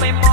whip